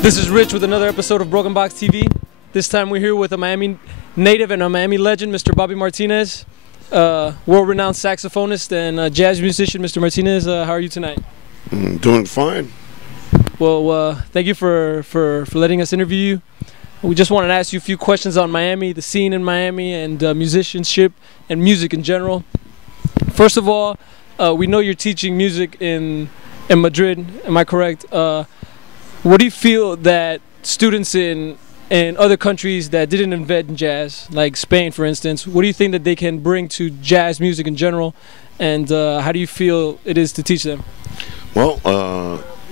This is Rich with another episode of BrokenBox TV. This time we're here with a Miami native and a Miami legend, Mr. Bobby Martinez, world-renowned saxophonist and jazz musician. Mr. Martinez, how are you tonight? Doing fine. Well, thank you for letting us interview you. We just wanted to ask you a few questions on Miami, the scene in Miami, and musicianship and music in general. First of all, we know you're teaching music in Madrid. Am I correct? What do you feel that students in other countries that didn't invent jazz, like Spain, for instance, what do you think that they can bring to jazz music in general, and how do you feel it is to teach them? Well,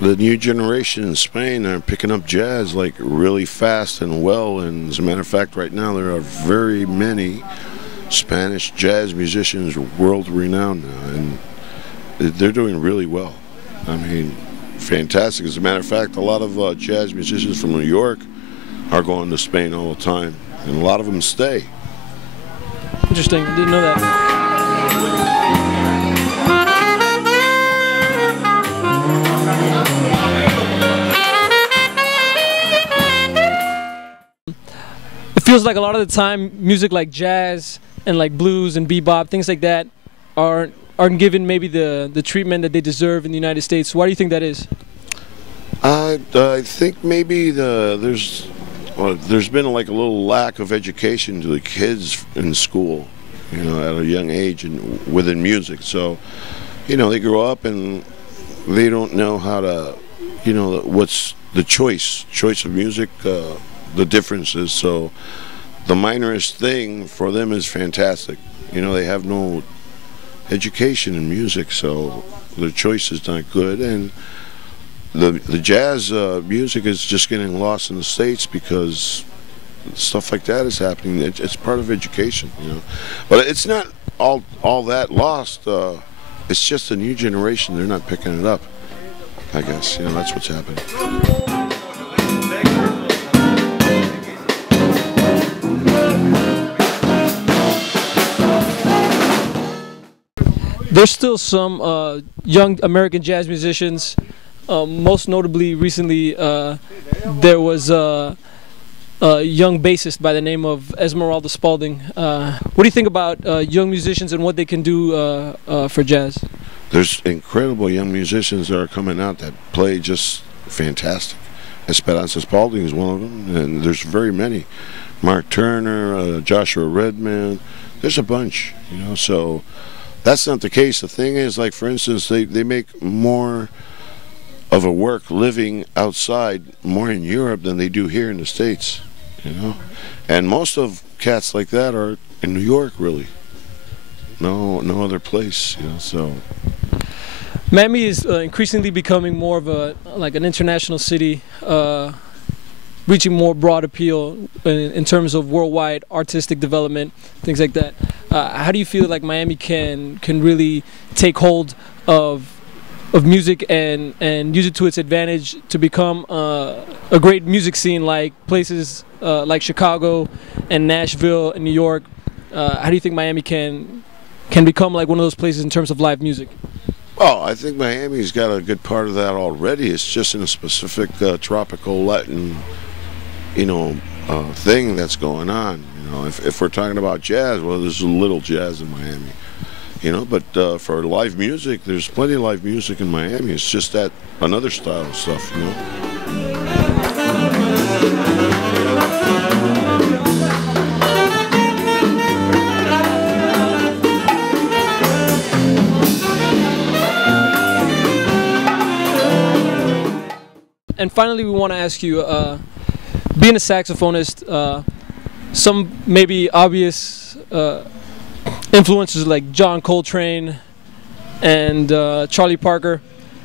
the new generation in Spain are picking up jazz like really fast and well, and as a matter of fact, right now there are very many Spanish jazz musicians world-renowned now, and they're doing really well. I mean, fantastic. As a matter of fact, a lot of jazz musicians from New York are going to Spain all the time, and a lot of them stay. Interesting. I didn't know that. It feels like a lot of the time music like jazz and like blues and bebop, things like that, aren't given maybe the treatment that they deserve in the United States. Why do you think that is? I think maybe there's been like a little lack of education to the kids in school, you know, at a young age and within music. So, you know, they grow up and they don't know how to, you know, what's the choice of music, the differences. So the minorest thing for them is fantastic. You know, they have no education in music, so their choice is not good, and the jazz music is just getting lost in the States because stuff like that is happening. It's part of education, you know, but it's not all that lost. It's just a new generation, they're not picking it up, I guess. You know, that's what's happening. There's still some young American jazz musicians. Most notably, recently, there was a young bassist by the name of Esmeralda Spalding. What do you think about young musicians and what they can do for jazz? There's incredible young musicians that are coming out that play just fantastic. Esperanza Spalding is one of them, and there's very many. Mark Turner, Joshua Redman, there's a bunch, you know, so that's not the case. The thing is, like, for instance, they make more of a work living outside more in Europe than they do here in the States, you know, and most of cats like that are in New York, really. No other place, you know. So Miami is increasingly becoming more of an international city, reaching more broad appeal in terms of worldwide artistic development, things like that. How do you feel like Miami can really take hold of music and use it to its advantage to become a great music scene like places like Chicago and Nashville and New York? How do you think Miami can become like one of those places in terms of live music? Well, I think Miami's got a good part of that already. It's just in a specific tropical Latin, you know, thing that's going on. You know, if we're talking about jazz, well, there's a little jazz in Miami, you know. But for live music, there's plenty of live music in Miami. It's just that another style of stuff, you know. And finally, we want to ask you, being a saxophonist, some maybe obvious influences like John Coltrane and Charlie Parker.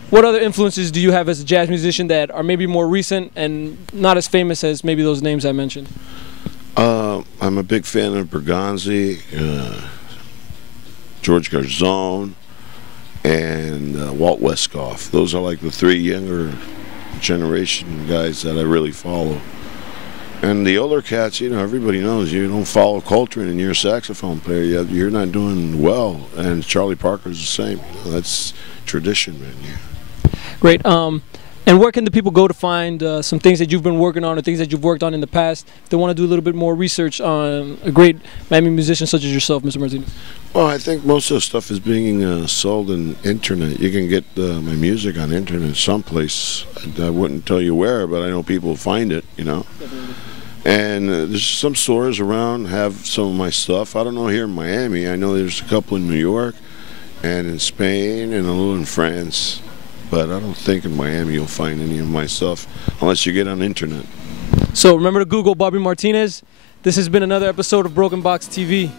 What other influences do you have as a jazz musician that are maybe more recent and not as famous as maybe those names I mentioned? I'm a big fan of Berganzi, George Garzone, and Walt Westkoff. Those are like the three younger generation guys that I really follow. And the older cats, you know, everybody knows you don't follow Coltrane and you're a saxophone player, you're not doing well. And Charlie Parker's the same. You know, that's tradition, man. Yeah. Great. And where can the people go to find some things that you've been working on or things that you've worked on in the past if they want to do a little bit more research on a great Miami musician such as yourself, Mr. Martinez? Well, I think most of the stuff is being sold on internet. You can get my music on internet someplace. I wouldn't tell you where, but I know people find it, you know. Definitely. And there's some stores around have some of my stuff. I don't know here in Miami. I know there's a couple in New York and in Spain and a little in France. But I don't think in Miami you'll find any of my stuff unless you get on internet. So remember to Google Bobby Martinez. This has been another episode of BrokenBox TV.